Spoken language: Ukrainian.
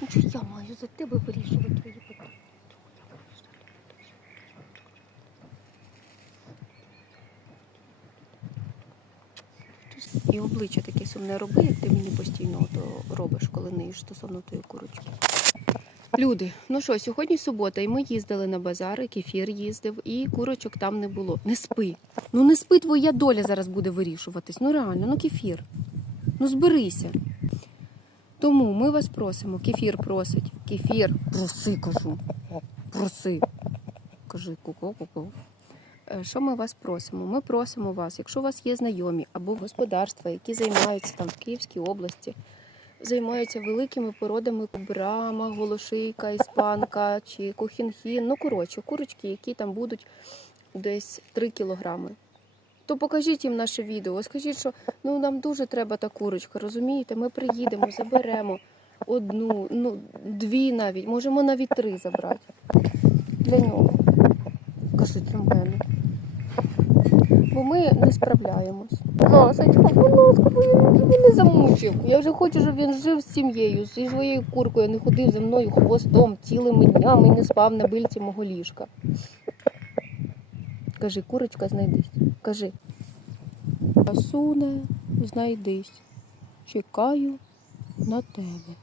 Ну що я маю за тебе вирішувати твої питання? І обличчя таке сумне роби, як ти мені постійно то робиш, коли ниєш стосовно тої курочки. Люди, ну що, сьогодні субота, і ми їздили на базар, і кефір їздив, і курочок там не було. Не спи. Ну не спи, твоя доля зараз буде вирішуватись. Ну реально, ну кефір. Ну зберися. Тому ми вас просимо, кефір просить. Кефір, проси, кажу. Проси. Кажи ку-ку-ку-ку. Е, Що ми вас просимо? Ми просимо вас, якщо у вас є знайомі або господарства, які займаються там в Київській області, займаються великими породами брама, голошийка, іспанка чи кохінхін. Ну, коротше, курочки, які там будуть десь 3 кілограми. То покажіть їм наше відео. Скажіть, що ну нам дуже треба та курочка, розумієте? Ми приїдемо, заберемо одну, ну дві навіть, можемо навіть три забрати для нього. Кажіть для мене. Бо ми не справляємось. Ласочка, будь ласка, бо я вже мене замучив. Я вже хочу, щоб він жив з сім'єю, зі своєю куркою, не ходив за мною хвостом цілими днями і не спав на бильці мого ліжка. Кажи, курочка, знайдись. Кажи. Красуне, знайдись. Чекаю на тебе.